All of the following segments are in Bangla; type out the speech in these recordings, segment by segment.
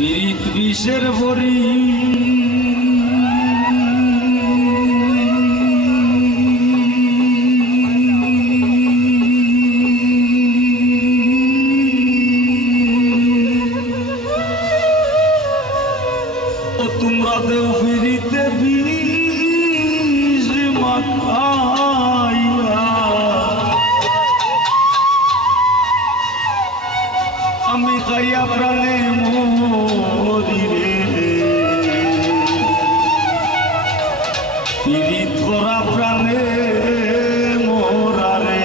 পিরিত বিষের বড়ি ও তোমরা দেও ফিরিতে বিষ মাখাইয়া আমি খাইয়া প্রাণে মরি রে পীড়িত করা প্রাণে মোরা রে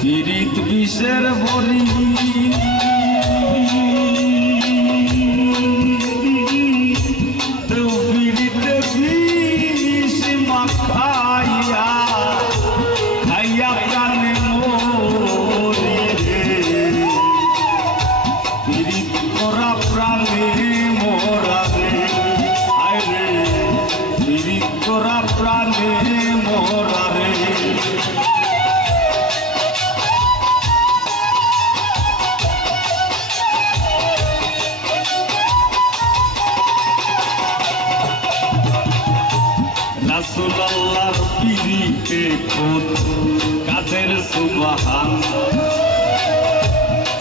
পীড়িত বিষের বড়ি দেও পীড়িতে বিষ মাখাইয়া খাইয়া প্রাণে মরি রে পীড়িত করা প্রাণে মোরা রে আয় রে পীড়িত করা প্রাণে মোরা রে রাসূলুল্লাহর পীরিতে কত কাদের সুবহান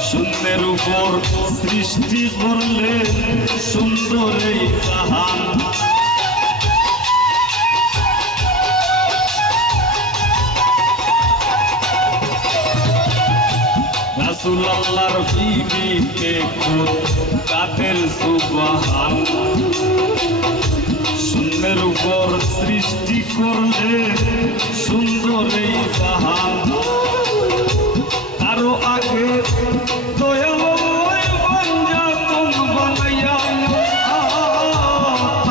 শূন্যের উপর সৃষ্টি করলে সুন্দর এই জাহান রাসূলুল্লাহর পীরিতে কত কাদের সুবহান শূন্যের উপর সৃষ্টি করলে সুন্দর এই জাহান আরো আগে দয়াময় পাঞ্জাতন বানাইয়া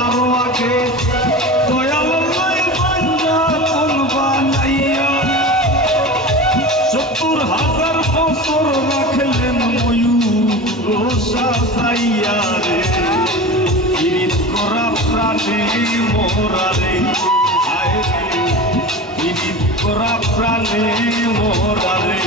আরো আগে দয়াময় পাঞ্জাতন বানাইয়া ৭০,০০০ বছর রাখলেন ময়ূর সাজাইয়া রে পীড়িত করা প্রাণে মোরা রে আয় রে পীড়িত করা প্রাণে মোরা রে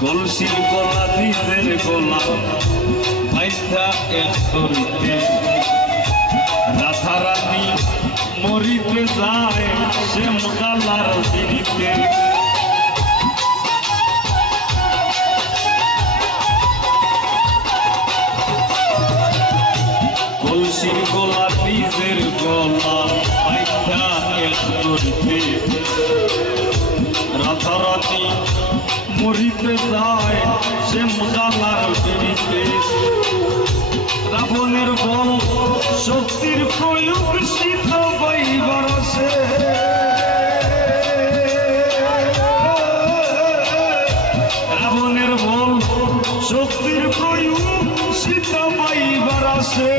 কলসির গলা নিজের গলা বাইন্ধা এক তরিতে রাধারানী মরিতে যায় শ্যাম কালার পিড়িতে কলসির গলা নিজের গলা বাইন্ধা এক তরিতে রাধারানী মরিতে যায় শ্যাম কালার পিড়িতে রাবণের বল শক্তির প্রয়োগ শীত পাইবার আছে রাবণের বল শক্তির প্রয়োগ শীত পাইবার আছে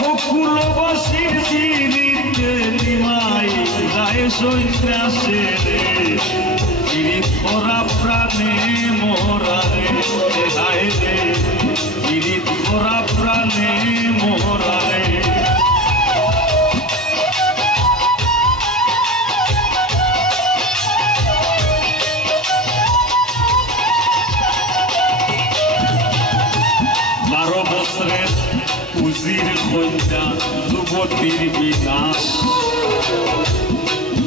বকুলবাসীর চিরিতে নিমাই যায় সন্ন্যাসে রে পীড়িত করা প্রাণে মোরা রে হায় রে পীড়িত করা প্রাণে মোরা রে বারো বছরের উজির কন্যা যুবতীর বিনাশ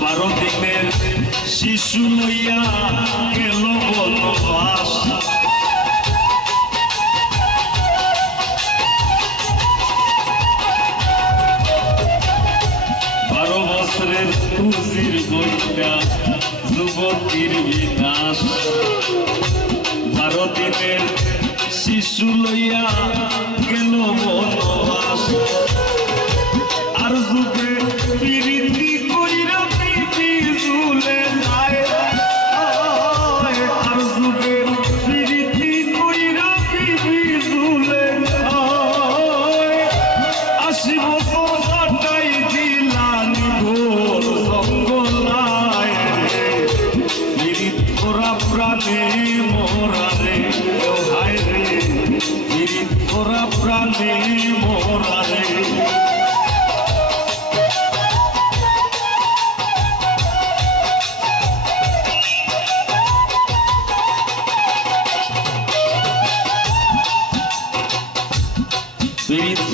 12 দিনের শিশু লইয়া গেল বনবাস খুশির বইটা যুবতীর বিনাশ 12 দিনের শিশু লইয়া গেল বনবাস আর যুগে প্রীতি কইরা প্রীতি ঝুলে যায়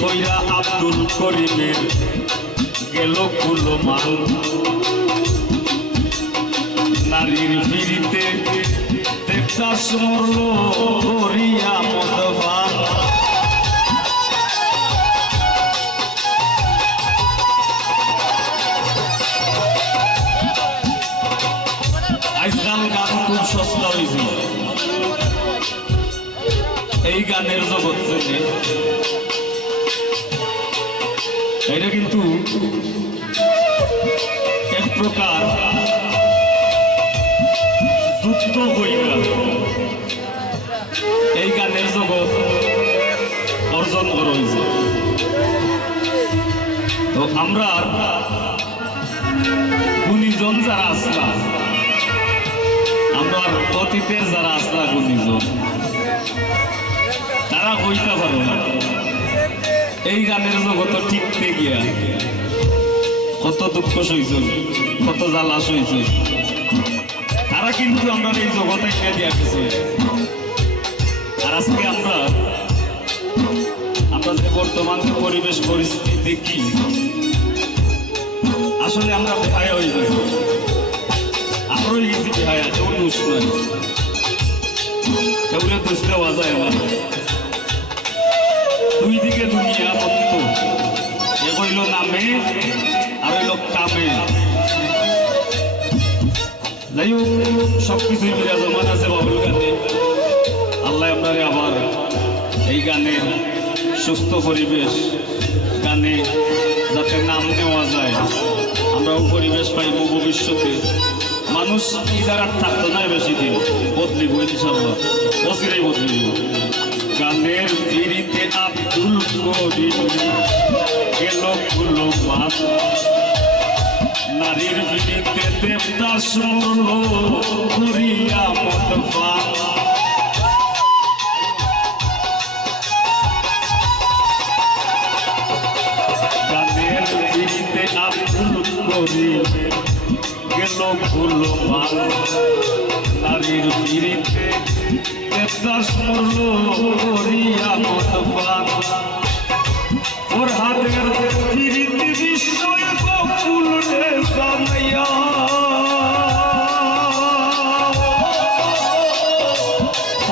কইরা আব্দুল করিমের গেল কুলো মান নারীর ফিরিতে দেবদাস মরল করিয়া মদবান আজকাল গান খুব সস্তা হয়েছে এই গানের জগৎ থেকে এটা কিন্তু এক প্রকার যুক্ত হইয়া এই গানের জগৎ অর্জন করা হয়েছে। তো আমরা গুণীজন যারা আসলা আমরা অতীতের যারা আসলা গুণীজন তারা কইতে পারো এই গানের জগৎ ঠিকতে গিয়া কত দুঃখ সইছে কত জ্বালা সইছে তারা কিন্তু আমরা এই জগতে খেয়ে দিয়া গেছে। আর আজকে আমরা যে বর্তমান যে পরিবেশ পরিস্থিতি দেখি আসলে আমরা বেহায়া হয়ে গেছি আমরাও গেছি বেহায়া কেউ দোষ নয় কেউরে দোষ দেওয়া যায় না। দুই দিকে দুনিয়া বন্ধ এ হইল নামে আর হইল কামে যাই হোক সবকিছুই বিরাজমান আছে বাবুল গানে। আল্লাহ আপনারে আবার এই গানের সুস্থ পরিবেশ গানে যাতে নাম নেওয়া যায় আমরাও পরিবেশ পাইব ভবিষ্যতে। মানুষ ইদার আর থাকতো না বেশি দিন বদলিব ইনশাল্লাহ অচিরেই বদলিব। গানের ফিরিতে আব্দুল করিম গেল কুলো মাত নারীর ফিরিতে দেবদাস মরল করিয়া মদবান গানের ফিরিতে আব্দুল করিম গেল কুলো মাত নারীর ফিরিতে দেবদাস মরল করিয়া মদবান ওর হাতের ফিরিতে বিস্ময় বকুল রে জানাইয়া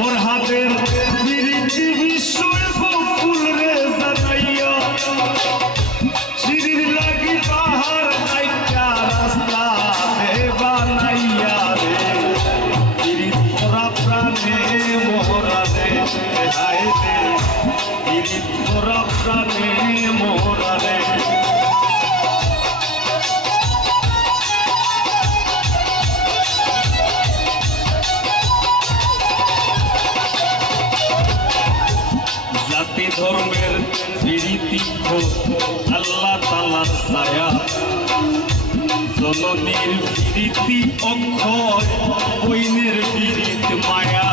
ওর হাতের ফিরিতে বিস্ময় বকুল রে জানাইয়া সিঁড়ির লাগি পাহাড় নাইকা রাস্তা বানাইয়া রে ফিরিত ওরা প্রাণে মোহরা রে হায় রে ফিরিত ওরা প্রাণে মোহরা রে। জাতি ধর্মের ফিরিতি আল্লাহ তাআলার ছায়া জননীর ফিরিতি অক্ষয় বইনের ফিরিত মায়া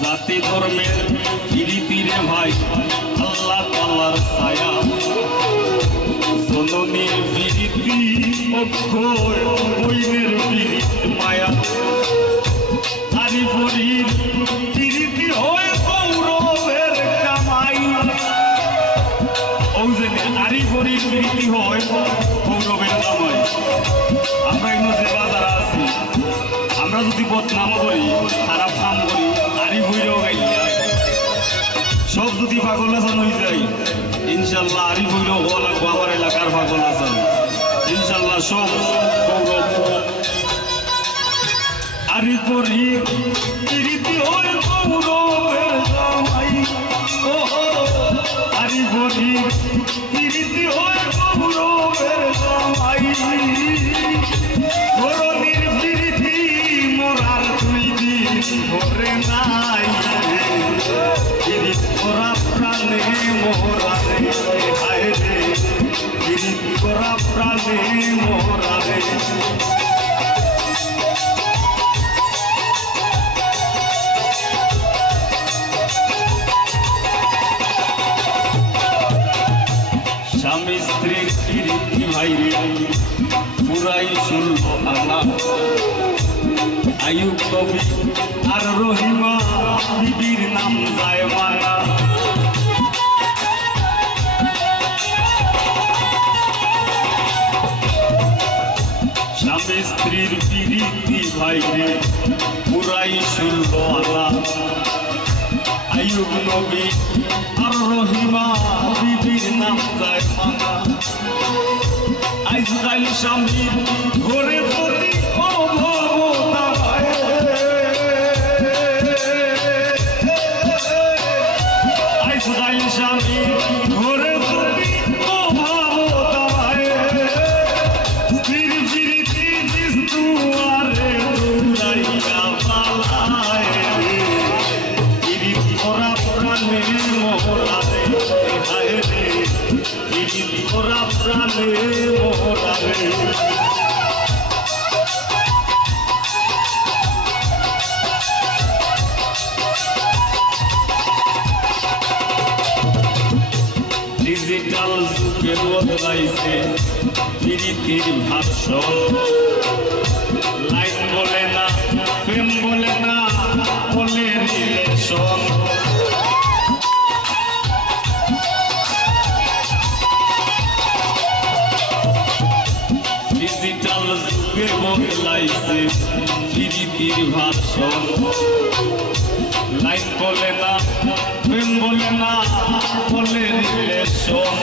জাতি ধর্মের ফিরিতি রে ভাই আল্লাহ তাআলার ছায়া জননীর ফিরিতি অক্ষয় বইনের ফিরিত মায়া আরি ফরির ফিরিতি হয় গৌরবের কামাই ও যে আরি ফরির ফিরিতি হয় গৌরবের কামাই। আমরা এগুলো যে বাজার আছি আমরা যদি বদনাম করি খারাপ কাম করি আরি ফইরেও গাইয়া সব যদি পাগল আসান হয়ে যায় ইনশাল্লাহ আরি ফইরেও হওয়া লাগবো আমার এলাকার পাগল আসান ইনশাল্লাহ সব গৌরব আরি ফরির ফিরিতি হয় গৌরবের কামাই ও আরি ফরির ফিরিতি হয় গৌরবের কামাই ধরনীর ফিরিতি মোরার দুই দিন ধরে নাই ফিরিত ওরা প্রাণে মোহরা রে হায় রে ফিরিত ওরা প্রাণে মোহরা রে। স্বামী স্ত্রীর ফিরিতি ভাইরে পুরাই শুনল আলা আইয়ুব নবী আর রহিমা বিবির নাম যায় মানা। স্বামী স্ত্রীর প্রীতি ভাইরে পুরাই শুনল আলা। আইয়ুব নবী আর রহিমা বিবির নাম যায় মানা। আজকাল স্বামীর ঘরে যদি আজকাল স্বামীর ঘরে যদি স্ত্রীর প্রীতি দুয়ারে দৌড়াইয়া পালায়। ওরা প্রাণে মোরা রে হায় রে, ওরা প্রাণে মোরা রে। ডিজিটাল যুগে বদলাইছে প্রীতির ভাষণ। লাইন বলে না, প্রেম বলে না, বলে রিলেশন। ডিজিটাল যুগে বদলাইছে প্রীতির ভাষণ। লাইন বলে না, প্রেম বলে না, বলে রিলেশন।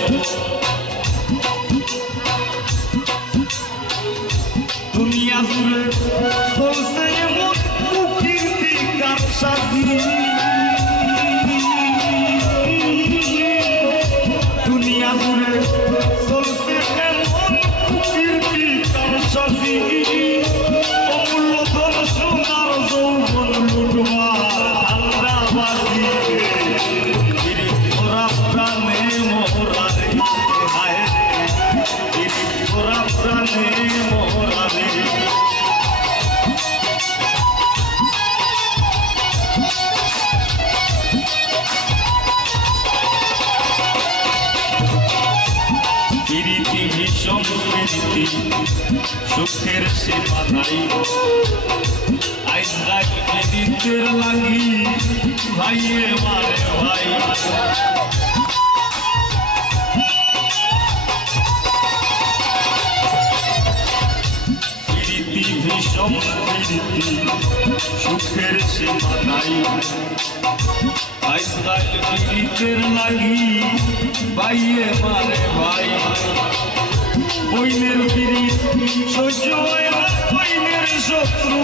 দুনিয়া জুড়ে চলছে এমন কুকীর্তি কারসাজি। দুনিয়া জুড়ে চলছে এমন কুকীর্তি কারসাজি। অমূল্য ধন সোনার যৌবন লুটবার ধান্দাবাজি। ওরা প্রাণে মোরা রে হায় রে, ওরা প্রাণে মোরা রে। প্রীতি ভীষণ প্রীতি সুখের সীমা নাই। আজকাল প্রীতির লাগি ভাইয়ে মারে ভাই। প্রীতি ভীষণ প্রীতি সুখের সীমা নাই। আজকাল প্রীতির লাগি ভাইয়ে মারে ভাই। বইনের প্রীতি সহ্য হয় না, বইনের শত্রু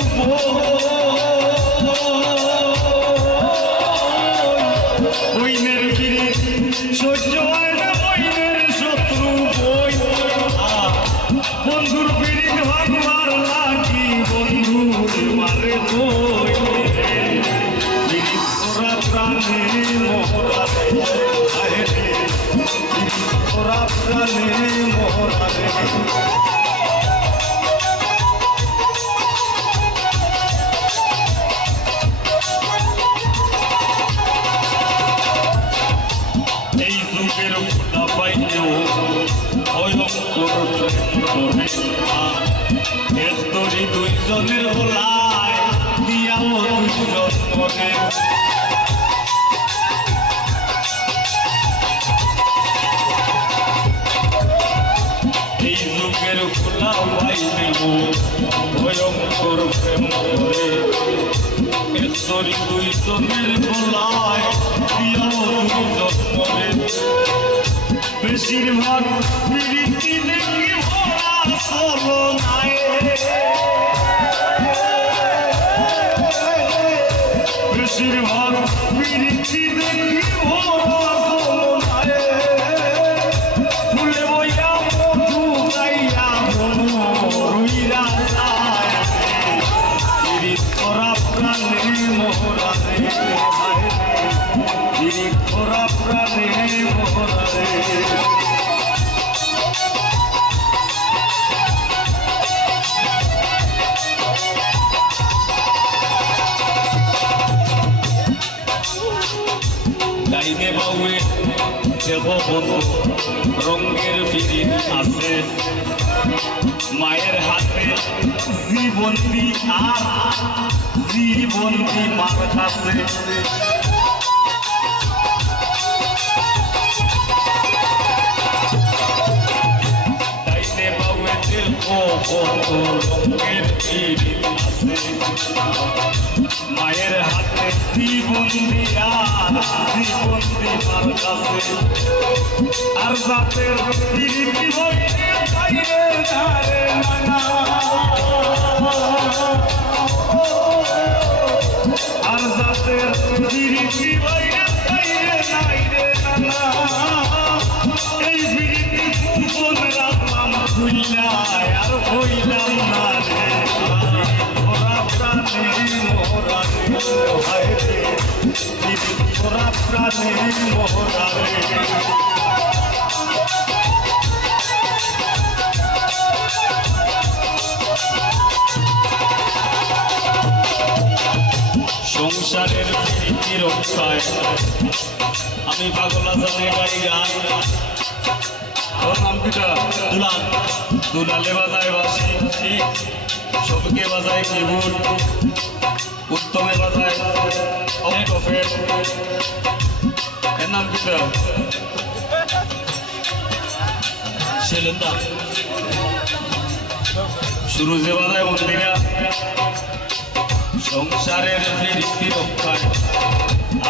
বইনের প্রীতি সহ্য হয় না, বইনের শত্রু বই। বন্ধুর প্রীতি ভাগবার লাগি বন্ধুর মারে বই। ওরা প্রাণে মোরা রে হায় রে, ওরা প্রাণে মোরা রে। এই যুগের ফুটা পাইলেও ভয়ঙ্কর করে একদরি দুইজনের হোলায় দিয়াও দুইজন করে। এই যুগের ফুলা পাইলেও ভয়ঙ্কর প্রেম করে একদরি দুইজনের হোলায় দিয়াও দুইজন করে। বেশিরভাগ প্রীতি দেখি ভরা ছলনায়। বেশিরভাগ প্রীতি দেখি ভরা ছলনায়। ফুলে বইয়া মধু গাইয়া রইরা যায়। ওরা প্রাণে মোরা রে হায় রে, ওরা প্রাণে মোরা রে। ডাইনে বাউে দেখো বন্ধু রঙের প্রীতি আছে। মায়ের হাতে জীবন্তি আর জীবন্তি মার কাছে তাইতে বাউয়েতে কত রঙের পীড়িত আছে মায়ের হাতে জীবন্তি আর জীবন্তি মার কাছে আর জাতের পীড়িতি হইতে বাইরে ধারে নানা আর জাতের পীড়িতি বাইরে বাইরে নাই রে নানা এই পীড়িতি গোপন রাখলাম ভুইলাই আর হইলাম না রে ওরা প্রাণে মোরা রে হায় রে ওরা প্রাণে মোরা রে সংসারের প্রীতি রক্ষায় আমি পাগলা জানে গাই গান ওর নাম কিটা দুলাল দুলালে বাজায় বাঁশি সবকে বাজায় কিবোর্ড উত্তমে বাজায় অফের এর নাম কিটা সেলেন্দা শুরু যে বাজায় মন্দিরা সংসারের প্রীতি রক্ষায়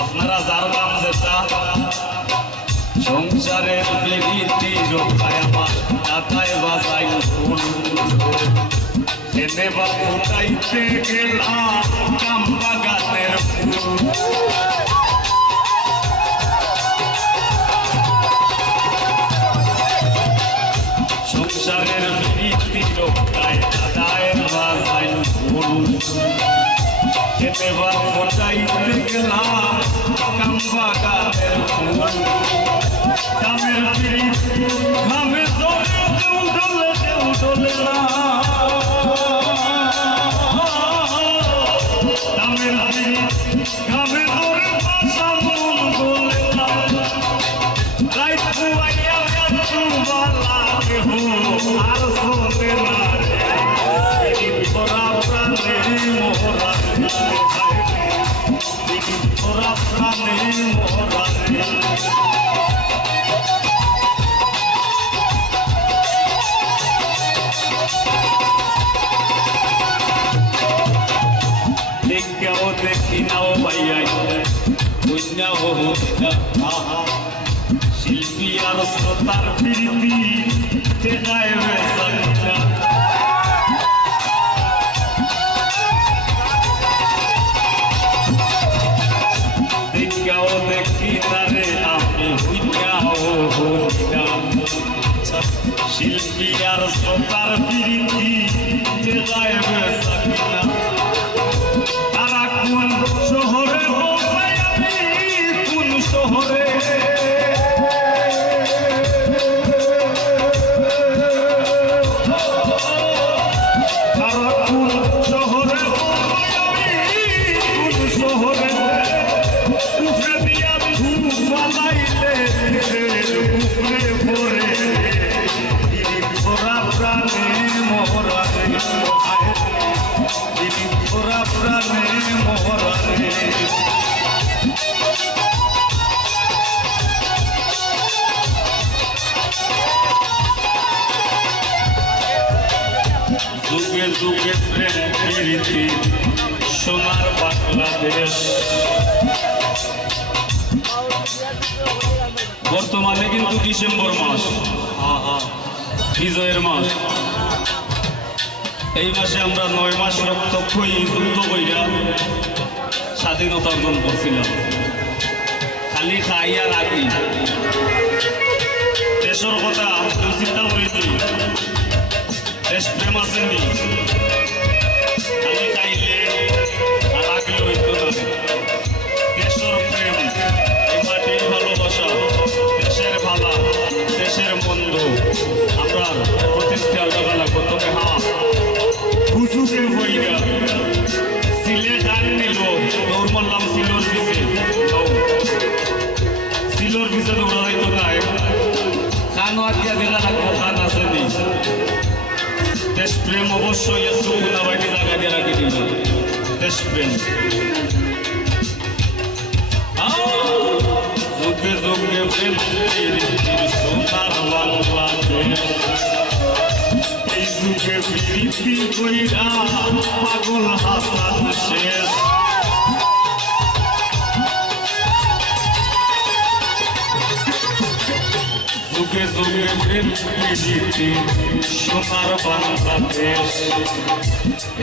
আপনারা যার নাম যেটা সংসারের প্রীতি রক্ষায় আমার দাদায় বাজাই ফুল এনে বা ফুটাইতে গেলাম কাম বাগানের ফুল সংসারের প্রীতি রক্ষায় দাদায় বাজাই ফুল খেতে বা ফোটাইতে গেলাম কাম্বা গানের ফুল দামের পিড়ি ঘামে জলে ডলে না দামের পিড়ি ঘামে জলে বাসা মন গলে না রাইত পুয়াইয়া গাছু বালাকে হো আর শোনে না রে তোরা প্রাণে মোহরা তোরা প্রাণে মোহরা দেখাও দেখি নাও ভাইয়াই বুঝনা হো শিল্পী আর শ্রোতার প্রীতি দেখায় বেসা দেখি তারে আমি হইয়াও হইলাম শিল্পী আর শ্রোতার প্রীতি দেখায় বেসা তারা কোন শহরে হোসাই আমি কোন শহরে তারা কোন শহরে হোসাই আমি কোন শহরে উফরে দিয়া ধূপ জ্বালাইলে উপরে পরে ওরা প্রাণে মোহরা ওরা প্রাণে মোহরা যুগে যুগে প্রেম প্রীতি সোনার বাংলাদেশ বর্তমানে কিন্তু ডিসেম্বর মাস বিজয়ের মাস এই মাসে আমরা 9 মাস রক্তক্ষয়ী যুদ্ধ কইরা স্বাধীনতা অর্জন করছিলাম খালি খাইয়া রাখি দেশের কথা চিন্তা করেছি দেশ প্রেম আসেনি খালি খাইলে আর রাখলে হইতো না দেশের প্রেম এই মাটির ভালোবাসা দেশের ভালা দেশের মন্দ আমরা প্রতিষ্ঠা লাগা লাগবো তবে হুজুকে হইয়া সিলে গান নিল দৌড় মারলাম সিলোর পিছে সিলোর পিছে দৌড়া যাইতো না কানো আটকে দেখা লাগবো কান আসেনি দেশ প্রেম অবশ্যই সুগুনা বাড়ি জায়গা দিয়ে রাখি দিব দেশপ্রেম যুগে যুগে প্রেম সোনার বাংলাদেশ এই যুগে প্রীতি কইরা পাগল হাসান শেষ যুগে যুগে প্রেম প্রীতি সোনার বাংলাদেশ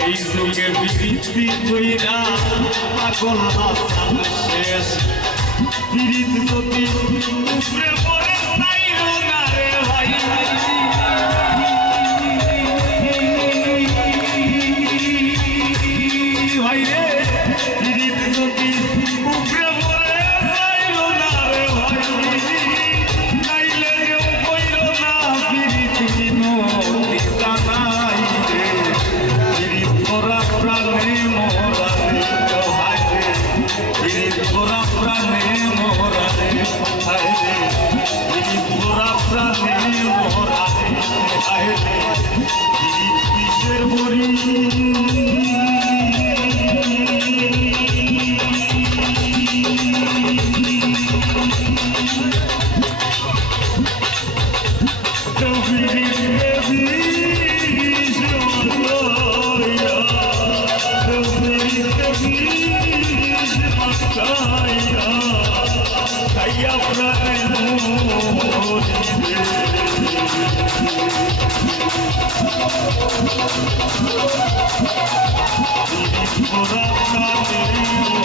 এই যুগে প্রীতি কইরা পাগল হাসান শেষ প্রীত যদি উপরে পড়ে চাইরো না রে ভাই ভাই রে প্রীত যদি উপরে পড়ে চাইরো না রে ভাই নাইলে কেউ কইরো না প্রীত বিনতি জানাই রে প্রীত করা প্রাণে মোরা রে ভাই রে প্রীত করা প্রাণে মোরা রে ভাই রে প্রীত করা প্রাণে মোরা রে ভাই রে প্রীত কিসের বড়ি Por